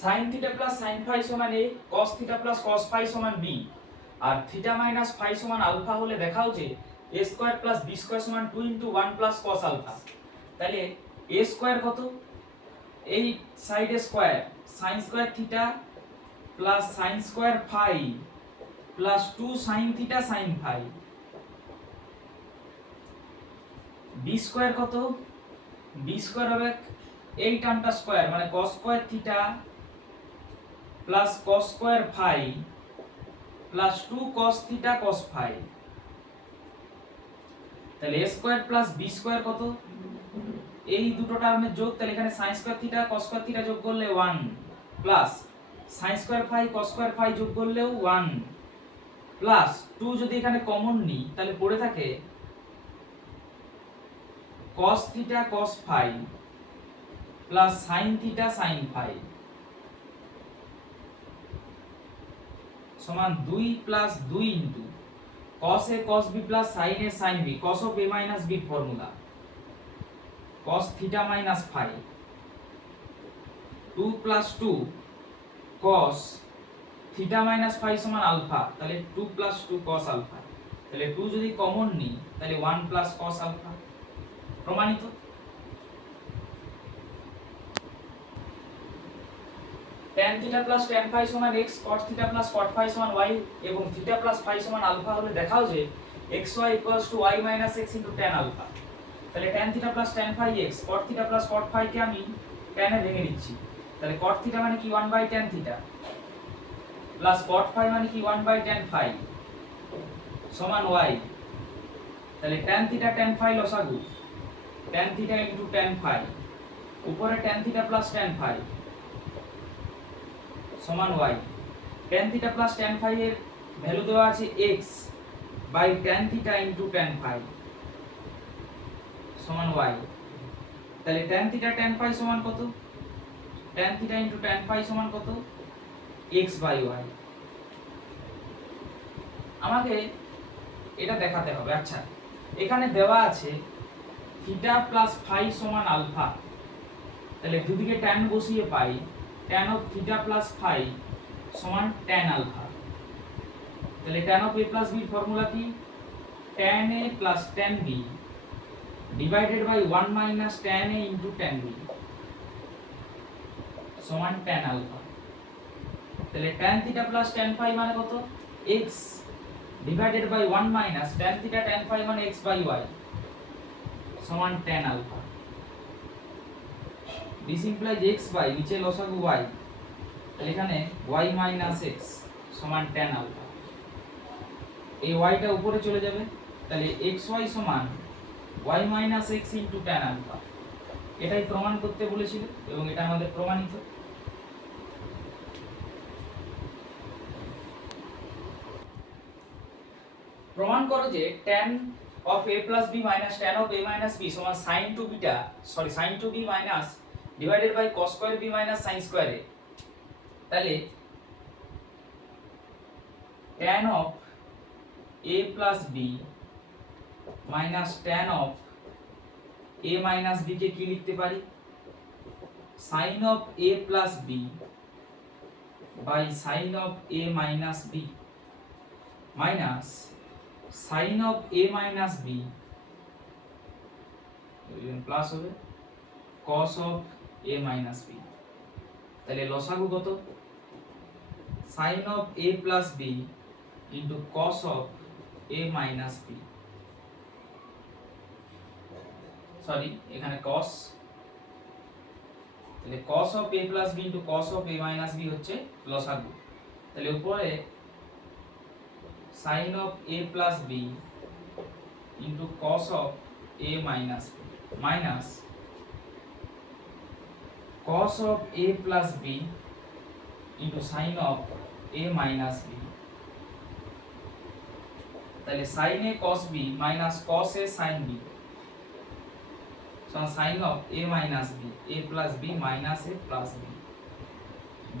Sine theta plus sine phi সমান a cos theta plus cos phi সমান b আর theta minus phi সমান alpha হলে দেখাও যে a square plus b square সমান two into one plus cos alpha তাহলে এ স্কোয়ার কত? এই সাইডে square sine square theta plus sine square phi plus two sine theta sine phi b square কত? বি স্কোয়ার হবে এই টার্মটা square মানে cos square theta plus cos square phi plus two cos theta cos phi. তাহলে a square plus b square কত? এই দুটো টার্মের যোগ, তাহলে এখানে sin square theta, cos square theta যোগ করলে 1 plus sin square phi, cos square phi যোগ করলেও 1 প্লাস 2 যদি এখানে কমন নিই, তাহলে পড়ে থাকে cos theta cos phi plus sin theta sin phi. সমান দুই plus 2 into cos a, cos b প্লাস sin a sin b cos of a minus b formula cos theta minus phi 2 plus 2 cos theta minus phi সমান alpha তাহলে 2 plus 2 cos alpha তাহলে 2 যদি common নিই, তাহলে 1 plus cos alpha প্রমাণিত? Tan theta plus tan phi সমান x cos theta plus cot phi সমান y এবং থিটা প্লাস ফাই সমান আলফা হলে দেখাও যে xy y y x tan alpha তাহলে tan theta plus tan phi x, cot theta plus cot phi কে আমি tan এ ভেঙে নিচ্ছি। তাহলে cot থিটা মানে কি? 1 by tan theta plus cot phi মানে কি? 1 বাই tan ফাই সমান y তাহলে tan থিটা tan ফাই লসাগু। tan theta into tan phi উপরে tan theta plus tan phi সমান y tan theta plus tan phi এর ভ্যালু দেওয়া আছে x by tan theta into tan phi সমান y তাহলে tan থিটা tan ফাই সমান কত? tan theta into tan phi সমান কত? এক্স বাই ওয়াই আমাকে এটা দেখাতে হবে আচ্ছা। এখানে দেওয়া আছে থিটা প্লাস ফাই সমান আলফা তাহলে দুদিকে tan বসিয়ে পাই tan of theta plus phi সমান tan আলফা তাহলে tan of a plus b formula কি? tan a plus tan b divided by 1 minus tan a into tan b সমান tan alpha তাহলে tan theta plus tan phi মানে কত? x divided by 1 minus tan theta tan phi মানে x by y সমান tan alpha this implies x by নিচে লসাগু y তাহলে এখানে y মাইনাস x সমান tan আলফা। এই y টা উপরে চলে যাবে। তাহলে xy সমান y minus x into tan alpha. এটাই প্রমাণ করতে বলেছিল এবং এটা আমাদের প্রমাণিত। প্রমাণ করো যে tan of a plus b minus tan of a minus b সমান sin 2 beta sorry sin 2 b minus divided by cos square b minus sin square a তাহলে tan of a plus b minus tan of a minus b কে কি লিখতে পারি sin of a plus b by sin of a minus b minus sin of a minus b plus হবে cos of a minus b তাহলে লসাগু কত sin of a plus b into cos of a minus b sorry এখানে cos তাহলে cos of a plus b into cos of a minus b হচ্ছে লসাগু তাহলে উপরে sin of a plus b into cos of a minus b minus cos of a plus b into sin of a minus b তাহলে sin a cos b minus cos a sin b সমান sin of a minus b a plus b minus a plus b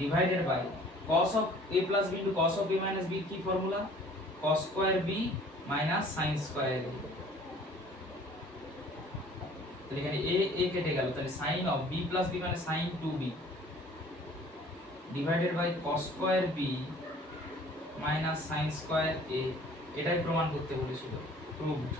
divided by cos of a plus b into cos of b minus b কি formula cos square b minus sin square a তাহলে এখানে এ এ কেটে গেল। তাহলে sine of B plus B মানে sine two B divided by cos square B minus sine square A এটাই প্রমাণ করতে বলেছিল। প্রুভড